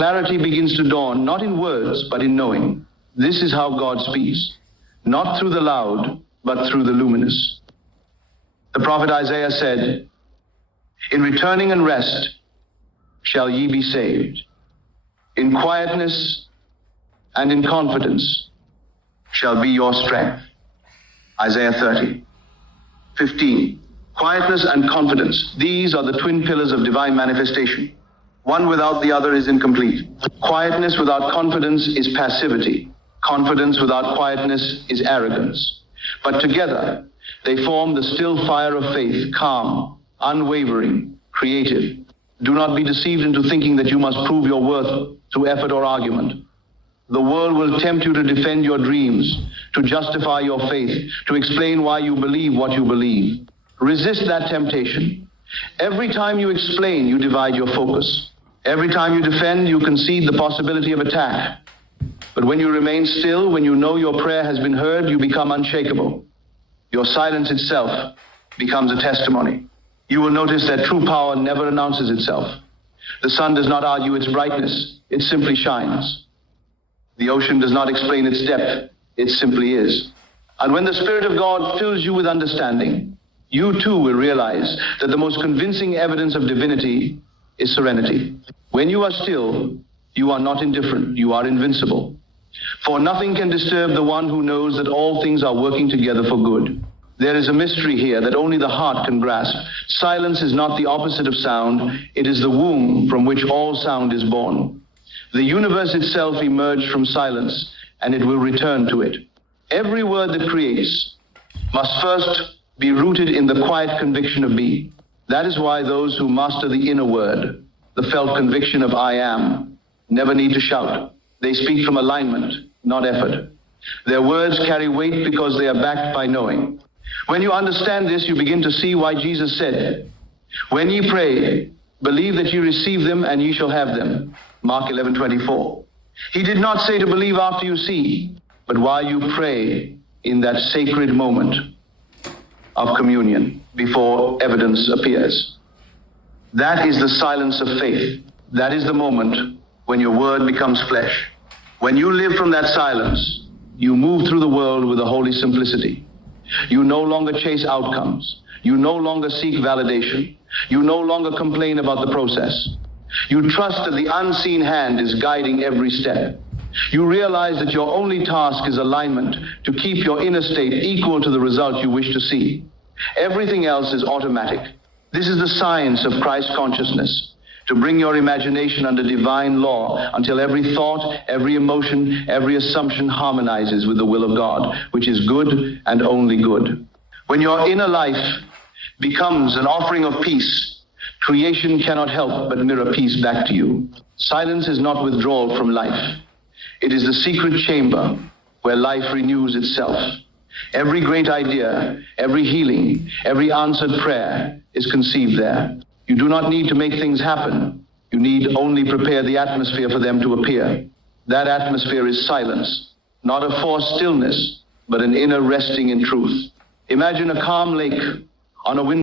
Clarity begins to dawn, not in words, but in knowing. This is how God speaks, not through the loud, but through the luminous. The prophet Isaiah said, "In returning and rest shall ye be saved. In quietness and in confidence shall be your strength." Isaiah 30:15. Quietness and confidence. These are the twin pillars of divine manifestation. One without the other is incomplete. Quietness without confidence is passivity. Confidence without quietness is arrogance. But together, they form the still fire of faith, calm, unwavering, creative. Do not be deceived into thinking that you must prove your worth through effort or argument. The world will tempt you to defend your dreams, to justify your faith, to explain why you believe what you believe. Resist that temptation. Every time you explain, you divide your focus. Every time you defend, you concede the possibility of attack. But when you remain still, when you know your prayer has been heard, you become unshakable. Your silence itself becomes a testimony. You will notice that true power never announces itself. The sun does not argue its brightness, it simply shines. The ocean does not explain its depth, it simply is. And when the Spirit of God fills you with understanding, you too will realize that the most convincing evidence of divinity is serenity. When you are still, you are not indifferent, you are invincible. For nothing can disturb the one who knows that all things are working together for good. There is a mystery here that only the heart can grasp. Silence is not the opposite of sound, it is the womb from which all sound is born. The universe itself emerged from silence, and it will return to it. Every word that creates must first be rooted in the quiet conviction of being. That is why those who master the inner word, the felt conviction of I am, never need to shout. They speak from alignment, not effort. Their words carry weight because they are backed by knowing. When you understand this, you begin to see why Jesus said, "When ye pray, believe that ye receive them and ye shall have them." Mark 11:24. He did not say to believe after you see, but while you pray in that sacred moment of communion before evidence appears. That is the silence of faith. That is the moment when your word becomes flesh. When you live from that silence, you move through the world with a holy simplicity. You no longer chase outcomes. You no longer seek validation. You no longer complain about the process. You trust that the unseen hand is guiding every step. You realize that your only task is alignment to keep your inner state equal to the result you wish to see. Everything else is automatic. This is the science of Christ consciousness, to bring your imagination under divine law until every thought, every emotion, every assumption harmonizes with the will of God, which is good and only good. When your inner life becomes an offering of peace, creation cannot help but mirror peace back to you. Silence is not withdrawal from life. It is the secret chamber where life renews itself. Every great idea, every healing, every answered prayer is conceived there. You do not need to make things happen. You need only prepare the atmosphere for them to appear. That atmosphere is silence, not a forced stillness, but an inner resting in truth. Imagine a calm lake on a window.